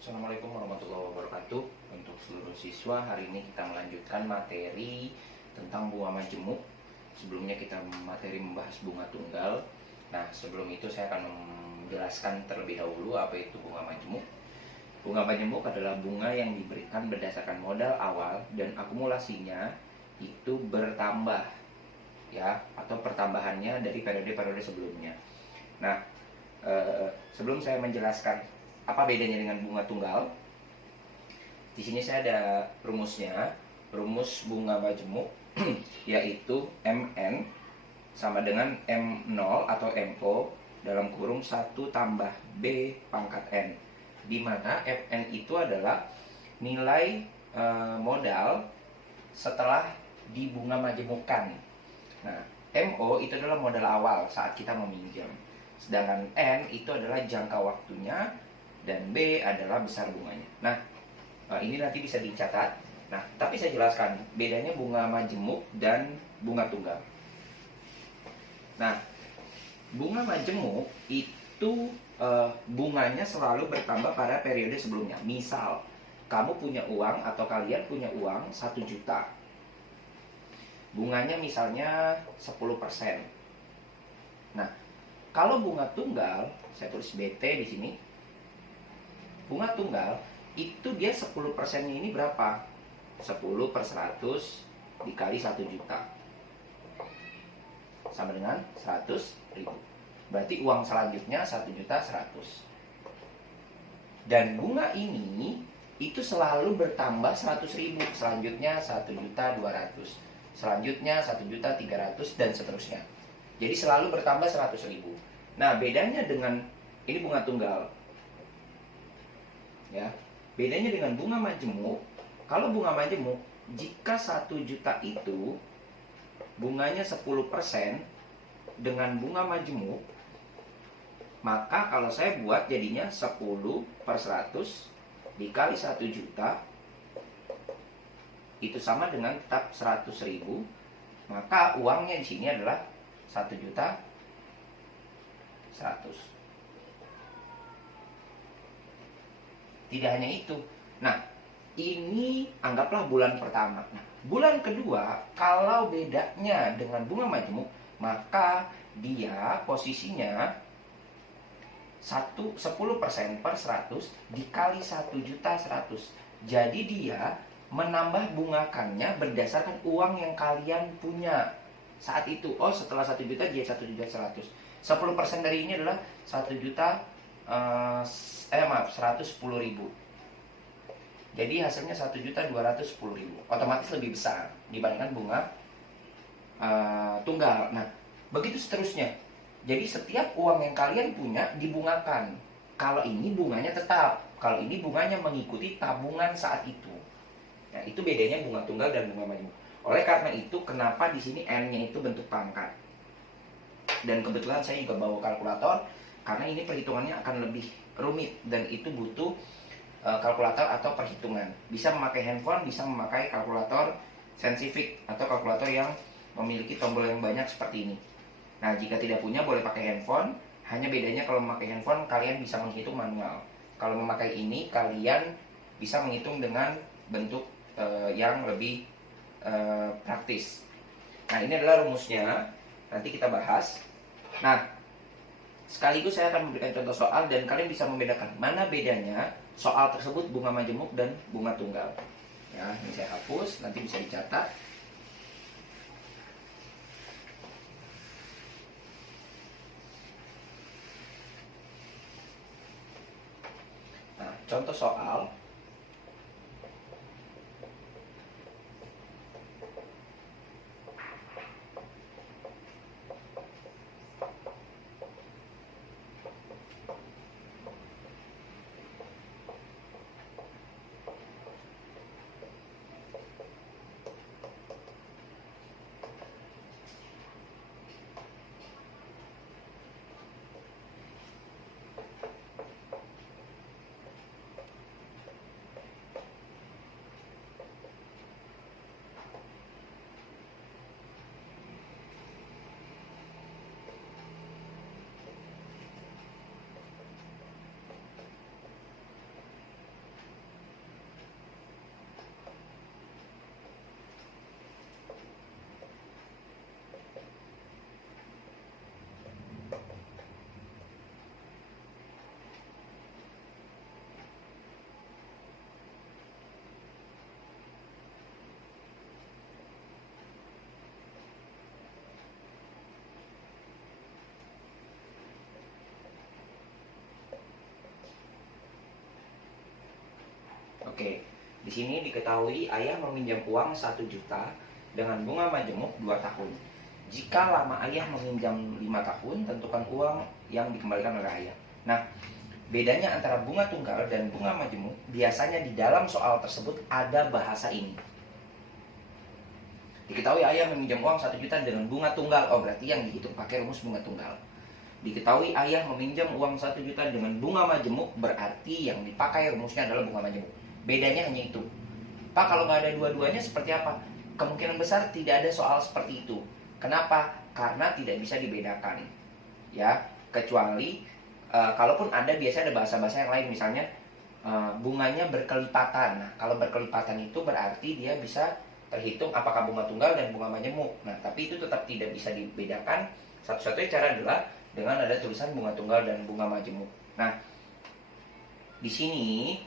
Assalamualaikum warahmatullahi wabarakatuh. Untuk seluruh siswa, hari ini kita melanjutkan materi tentang bunga majemuk. Sebelumnya kita membahas bunga tunggal. Nah, sebelum itu saya akan menjelaskan terlebih dahulu apa itu bunga majemuk. Bunga majemuk adalah bunga yang diberikan berdasarkan modal awal dan akumulasinya itu bertambah, ya, atau pertambahannya dari periode-periode sebelumnya. Nah, sebelum saya menjelaskan apa bedanya dengan bunga tunggal, di sini saya ada rumusnya. Rumus bunga majemuk yaitu MN sama dengan M0 atau MO dalam kurung 1 tambah B pangkat N, di mana Fn itu adalah nilai modal setelah dibunga majemukkan. Nah, MO itu adalah modal awal saat kita meminjam, sedangkan N itu adalah jangka waktunya dan B adalah besar bunganya. Nah, ini nanti bisa dicatat. Nah, tapi saya jelaskan bedanya bunga majemuk dan bunga tunggal. Nah, bunga majemuk itu bunganya selalu bertambah pada periode sebelumnya. Misal, kamu punya uang atau kalian punya uang 1 juta. Bunganya misalnya 10%. Nah, kalau bunga tunggal, saya tulis BT di sini. Bunga tunggal itu dia 10%-nya ini berapa? 10/100 dikali 1 juta sama dengan 100.000. Berarti uang selanjutnya 1.100.000. Dan bunga ini itu selalu bertambah 100.000. Selanjutnya 1.200.000. Selanjutnya 1.300.000 dan seterusnya. Jadi selalu bertambah 100.000. Nah, bedanya dengan ini bunga tunggal. Ya, bedanya dengan bunga majemuk. Kalau bunga majemuk, jika 1 juta itu bunganya 10% dengan bunga majemuk, maka kalau saya buat jadinya 10/100 dikali 1 juta itu sama dengan tetap 100.000. Maka uangnya di sini adalah 1.100.000. Tidak hanya itu. Nah, ini anggaplah bulan pertama. Nah, bulan kedua, kalau bedanya dengan bunga majemuk, maka dia posisinya 10%/100 dikali 1.100.000. Jadi dia menambah bungakannya berdasarkan uang yang kalian punya saat itu. Oh, setelah 1 juta jadi 1.100.000. 10% dari ini adalah 110.000. Jadi hasilnya 1.210.000. Otomatis lebih besar dibandingkan bunga tunggal. Nah, begitu seterusnya. Jadi setiap uang yang kalian punya dibungakan. Kalau ini bunganya tetap, kalau ini bunganya mengikuti tabungan saat itu. Nah, itu bedanya bunga tunggal dan bunga majemuk. Oleh karena itu, kenapa di sini N-nya itu bentuk pangkat. Dan kebetulan saya juga bawa kalkulator karena ini perhitungannya akan lebih rumit dan itu butuh kalkulator atau perhitungan. Bisa memakai handphone, bisa memakai kalkulator saintifik atau kalkulator yang memiliki tombol yang banyak seperti ini. Nah, jika tidak punya boleh pakai handphone. Hanya bedanya kalau memakai handphone kalian bisa menghitung manual. Kalau memakai ini kalian bisa menghitung dengan bentuk yang lebih praktis. Nah, ini adalah rumusnya. Nanti kita bahas. Nah, sekaligus saya akan memberikan contoh soal dan kalian bisa membedakan mana bedanya soal tersebut bunga majemuk dan bunga tunggal. Ya, ini saya hapus, nanti bisa dicatat. Nah, contoh soal. Oke, di sini diketahui ayah meminjam uang 1 juta dengan bunga majemuk 2 tahun. Jika lama ayah meminjam 5 tahun, tentukan uang yang dikembalikan oleh ayah. Nah, bedanya antara bunga tunggal dan bunga majemuk, biasanya di dalam soal tersebut ada bahasa ini. Diketahui ayah meminjam uang 1 juta dengan bunga tunggal. Oh, berarti yang dihitung pakai rumus bunga tunggal. Diketahui ayah meminjam uang 1 juta dengan bunga majemuk, berarti yang dipakai rumusnya adalah bunga majemuk. Bedanya hanya itu. Pak, kalau nggak ada dua-duanya seperti apa? Kemungkinan besar tidak ada soal seperti itu. Kenapa? Karena tidak bisa dibedakan. Ya, kecuali kalaupun ada, biasanya ada bahasa-bahasa yang lain, misalnya bunganya berkelipatan. Nah, kalau berkelipatan itu berarti dia bisa terhitung apakah bunga tunggal dan bunga majemuk. Nah, tapi itu tetap tidak bisa dibedakan. Satu-satunya cara adalah dengan ada tulisan bunga tunggal dan bunga majemuk. Nah, di sini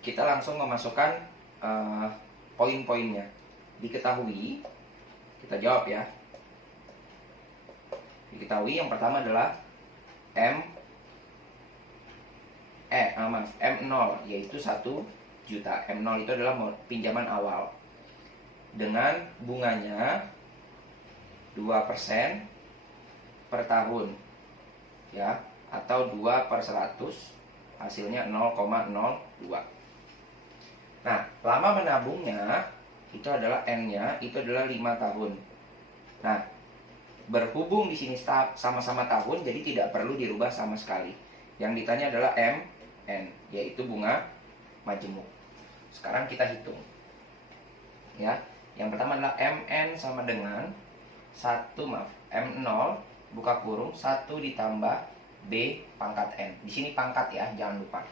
kita langsung memasukkan poin-poinnya. Diketahui, kita jawab ya. Diketahui yang pertama adalah M0 yaitu 1 juta. M0 itu adalah pinjaman awal dengan bunganya 2% per tahun, ya, atau 2/100, hasilnya 0,02. Nah, lama menabungnya itu adalah N-nya, itu adalah 5 tahun. Nah, berhubung di sini sama-sama tahun, jadi tidak perlu dirubah sama sekali. Yang ditanya adalah MN, yaitu bunga majemuk. Sekarang kita hitung. Ya, yang pertama adalah MN sama dengan M0 buka kurung 1 ditambah B pangkat N. Di sini pangkat ya, jangan lupa.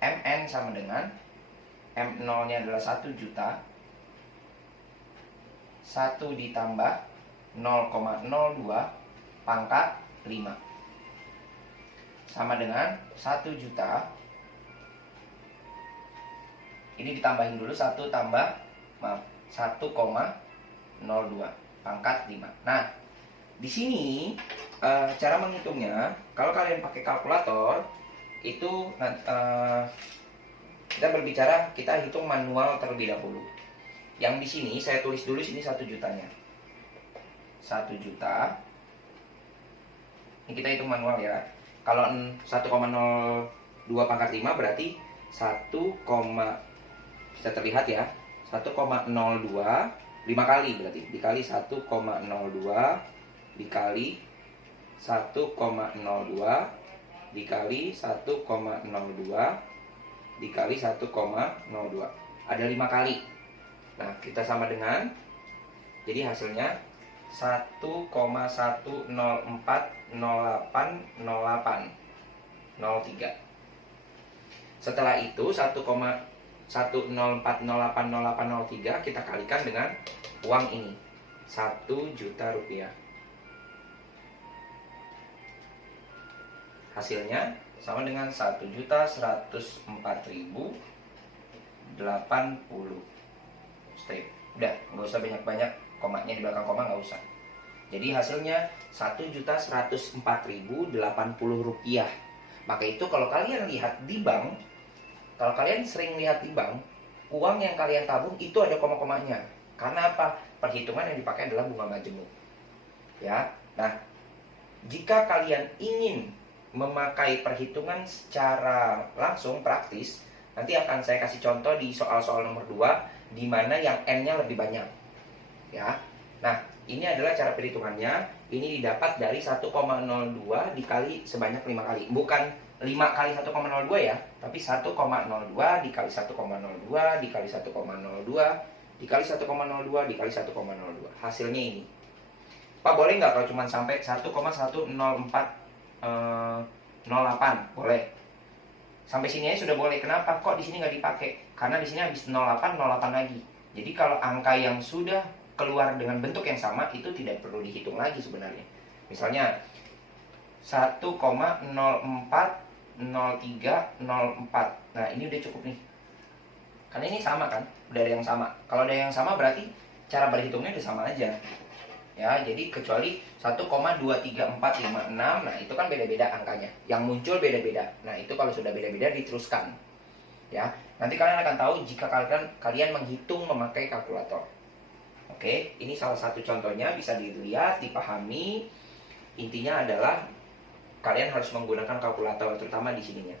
MN sama dengan M0-nya adalah 1 juta. 1 ditambah 0,02 pangkat 5. Sama dengan 1 juta. Ini ditambahin dulu 1 tambah 1,02 pangkat 5. Nah, di sini cara menghitungnya, kalau kalian pakai kalkulator itu kita berbicara, kita hitung manual terlebih dahulu. Yang di sini saya tulis dulu sini 1 jutanya. 1 juta. Ini kita hitung manual ya. Kalau 1,02 pangkat 5 berarti 1, bisa terlihat ya. 1,02 5 kali berarti. Dikali 1,02 dikali 1,02 dikali 1,02 dikali 1,02. Ada 5 kali. Nah, kita sama dengan, jadi hasilnya 1,104080803. Setelah itu 1,104080803 kita kalikan dengan uang ini, 1 juta rupiah. Hasilnya sama dengan 1.104.080. Step. Udah, nggak usah banyak-banyak komanya di belakang koma, nggak usah. Jadi hasilnya 1.104.080 rupiah. Maka itu kalau kalian lihat di bank, kalau kalian sering lihat di bank, uang yang kalian tabung itu ada koma-komanya. Karena apa? Perhitungan yang dipakai adalah bunga majemuk. Ya. Nah, jika kalian ingin memakai perhitungan secara langsung praktis, nanti akan saya kasih contoh di soal-soal nomor 2 di mana yang N-nya lebih banyak. Ya. Nah, ini adalah cara perhitungannya. Ini didapat dari 1,02 dikali sebanyak 5 kali. Bukan 5 kali 1,02 ya, tapi 1,02 dikali 1,02 dikali 1,02 dikali 1,02 dikali 1,02. Hasilnya ini. Pak, boleh nggak kalau cuma sampai 1,10408? Boleh. Sampai sini aja sudah boleh. Kenapa? Kok di sini nggak dipakai? Karena di sini habis 08 lagi. Jadi kalau angka yang sudah keluar dengan bentuk yang sama itu tidak perlu dihitung lagi sebenarnya. Misalnya 1,040304. Nah, ini udah cukup nih. Karena ini sama kan? Udah ada yang sama. Kalau ada yang sama berarti cara berhitungnya udah sama aja. Ya, jadi kecuali 1,23456, nah itu kan beda-beda angkanya. Yang muncul beda-beda. Nah, itu kalau sudah beda-beda diteruskan. Ya, nanti kalian akan tahu jika kalian menghitung memakai kalkulator. Oke, ini salah satu contohnya, bisa dilihat, dipahami. Intinya adalah kalian harus menggunakan kalkulator, terutama di sininya.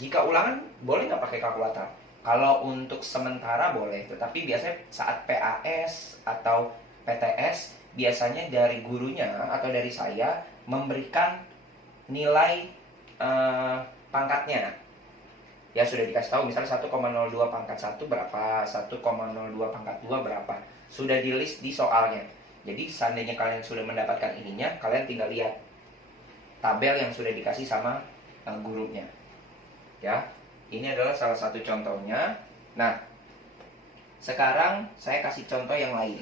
Jika ulangan, boleh nggak pakai kalkulator? Kalau untuk sementara boleh, tetapi biasanya saat PAS atau PTS, biasanya dari gurunya atau dari saya memberikan nilai pangkatnya. Ya sudah dikasih tahu, misalnya 1,02 pangkat 1 berapa, 1,02 pangkat 2 berapa. Sudah di list di soalnya. Jadi seandainya kalian sudah mendapatkan ininya, kalian tinggal lihat tabel yang sudah dikasih sama gurunya. Ya, ini adalah salah satu contohnya. Nah, sekarang saya kasih contoh yang lain.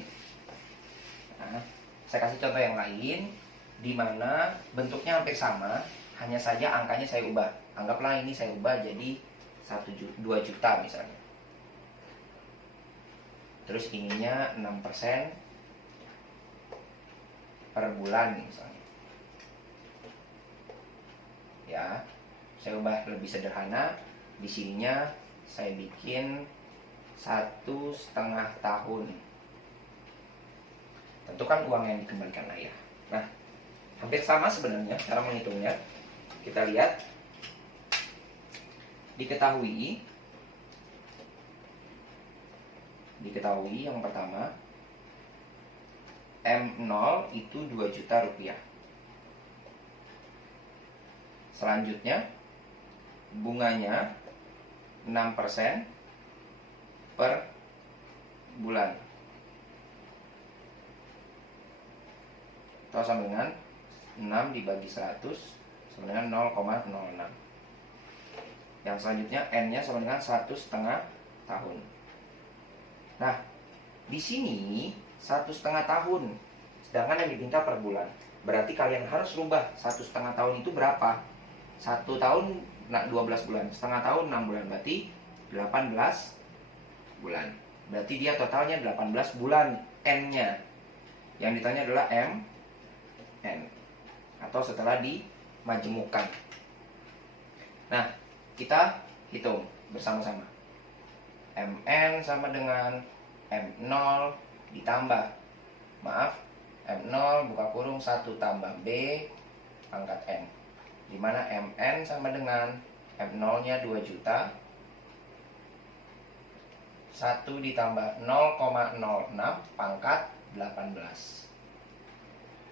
Nah, saya kasih contoh yang lain di mana bentuknya hampir sama, hanya saja angkanya saya ubah. Anggaplah ini saya ubah jadi 2 juta misalnya. Terus ininya 6% per bulan misalnya. Ya, saya ubah lebih sederhana. Di sininya saya bikin 1,5 tahun. Tentu kan uang yang dikembalikan lah ya. Nah, hampir sama sebenarnya cara menghitungnya. Kita lihat. Diketahui yang pertama, M0 itu 2 juta rupiah. Selanjutnya, bunganya 6% per bulan. Atau sama dengan 6 dibagi 100 sama dengan 0,06. Yang selanjutnya N-nya sama dengan 1,5 tahun. Nah, di sini 1,5 tahun, sedangkan yang diminta per bulan. Berarti kalian harus rubah 1,5 tahun itu berapa? 1 tahun 12 bulan, setengah tahun 6 bulan, berarti 18 bulan. Berarti dia totalnya 18 bulan N-nya. Yang ditanya adalah N, atau setelah dimajemukkan. Nah, kita hitung bersama-sama. MN sama dengan M0 ditambah, M0 buka kurung 1 tambah B pangkat N. Dimana MN sama dengan M0 nya 2 juta, 1 ditambah 0,06 pangkat 18.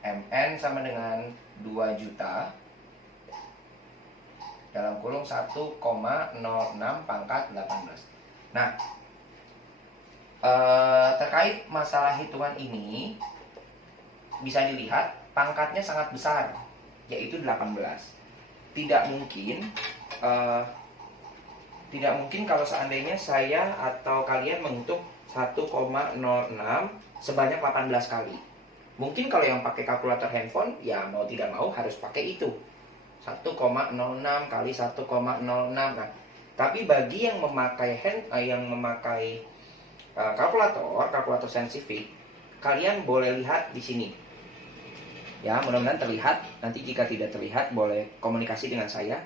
MN sama dengan 2 juta dalam kurung 1,06 pangkat 18. Nah, terkait masalah hitungan ini bisa dilihat pangkatnya sangat besar, yaitu 18. Tidak mungkin kalau seandainya saya atau kalian menghitung 1,06 sebanyak 18 kali. Mungkin kalau yang pakai kalkulator handphone, ya mau tidak mau harus pakai itu. 1,06 kali 1,06. Nah, tapi bagi yang memakai kalkulator saintifik, kalian boleh lihat di sini. Ya, mudah-mudahan terlihat. Nanti jika tidak terlihat, boleh komunikasi dengan saya.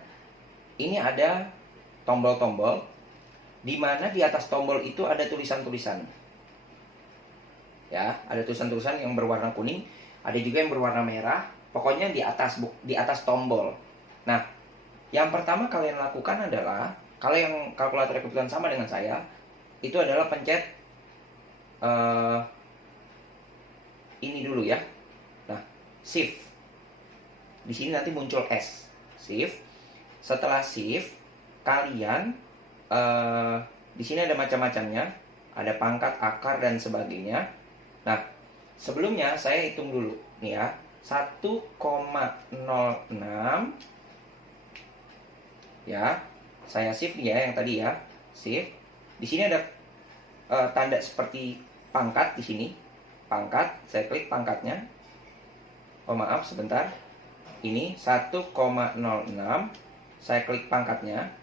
Ini ada tombol-tombol, di mana di atas tombol itu ada tulisan-tulisan. Ya, ada tulisan-tulisan yang berwarna kuning, ada juga yang berwarna merah. Pokoknya di atas tombol. Nah, yang pertama kalian lakukan adalah, kalau yang kalkulator kebetulan sama dengan saya, itu adalah pencet ini dulu ya. Nah, shift. Di sini nanti muncul S. Shift. Setelah shift, kalian di sini ada macam-macamnya, ada pangkat, akar dan sebagainya. Nah, sebelumnya saya hitung dulu nih ya. 1,06 ya, saya shift ya yang tadi ya, shift. Di sini ada tanda seperti pangkat di sini, pangkat. Saya klik pangkatnya. Oh maaf, sebentar. Ini 1,06. Saya klik pangkatnya.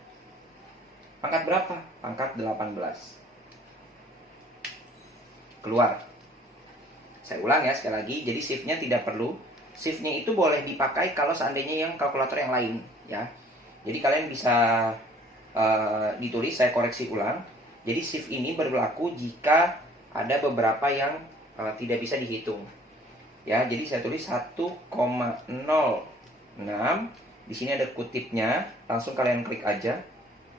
Pangkat berapa? Pangkat 18. Keluar. Saya ulang ya sekali lagi. Jadi shift-nya tidak perlu. Shift-nya itu boleh dipakai kalau seandainya yang kalkulator yang lain ya. Jadi kalian bisa ditulis, saya koreksi ulang. Jadi shift ini berlaku jika ada beberapa yang tidak bisa dihitung. Ya, jadi saya tulis 1,06. Di sini ada kutipnya, langsung kalian klik aja.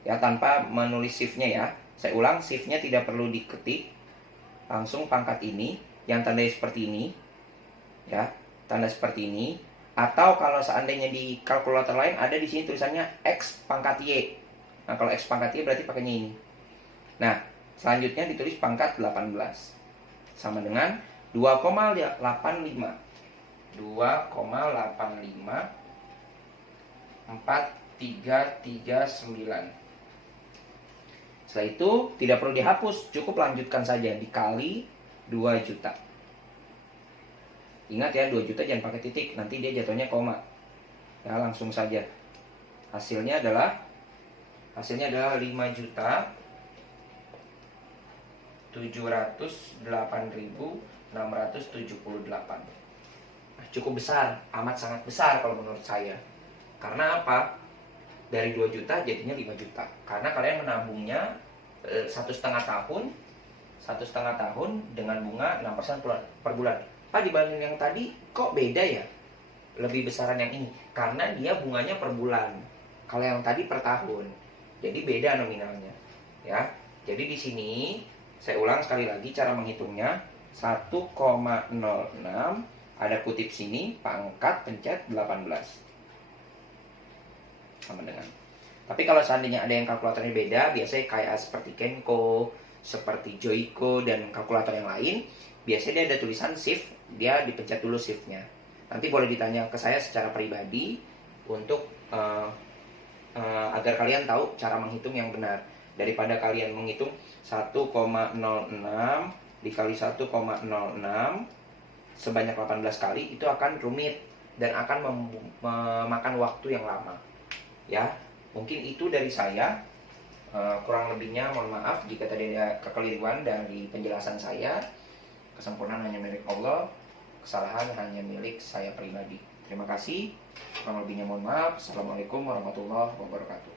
Ya, tanpa menulis shift-nya ya. Saya ulang, shift-nya tidak perlu diketik. Langsung pangkat ini yang tandanya seperti ini. Ya, tanda seperti ini. Atau kalau seandainya di kalkulator lain ada di sini tulisannya X pangkat Y. Nah, kalau X pangkat Y berarti pakainya ini. Nah, selanjutnya ditulis pangkat 18. Sama dengan 2,85. 2,85 4339. Setelah itu tidak perlu dihapus, cukup lanjutkan saja, dikali 2 juta. Ingat ya, 2 juta jangan pakai titik, nanti dia jatuhnya koma. Ya, langsung saja. Hasilnya adalah 5.708.678. Cukup besar, amat sangat besar kalau menurut saya. Karena apa? Dari 2 juta jadinya 5 juta. Karena kalian menabungnya 1,5 tahun, 1,5 tahun dengan bunga 6% per bulan. Pak, dibanding yang tadi kok beda ya? Lebih besaran yang ini. Karena dia bunganya per bulan. Kalau yang tadi per tahun. Jadi beda nominalnya. Ya. Jadi di sini saya ulang sekali lagi cara menghitungnya. 1,06, ada kutip sini, pangkat pencet 18. Sama dengan. Tapi kalau seandainya ada yang kalkulatornya beda, biasanya kayak seperti Kenko, seperti Joico, dan kalkulator yang lain, biasanya dia ada tulisan shift, dia dipencet dulu shiftnya. Nanti boleh ditanya ke saya secara pribadi untuk agar kalian tahu cara menghitung yang benar. Daripada kalian menghitung 1,06 dikali 1,06 sebanyak 18 kali, itu akan rumit dan akan memakan waktu yang lama. Ya, mungkin itu dari saya. Kurang lebihnya mohon maaf jika tadi ada kekeliruan dari penjelasan saya. Kesempurnaan hanya milik Allah, kesalahan hanya milik saya pribadi. Terima kasih. Kurang lebihnya mohon maaf. Assalamualaikum warahmatullahi wabarakatuh.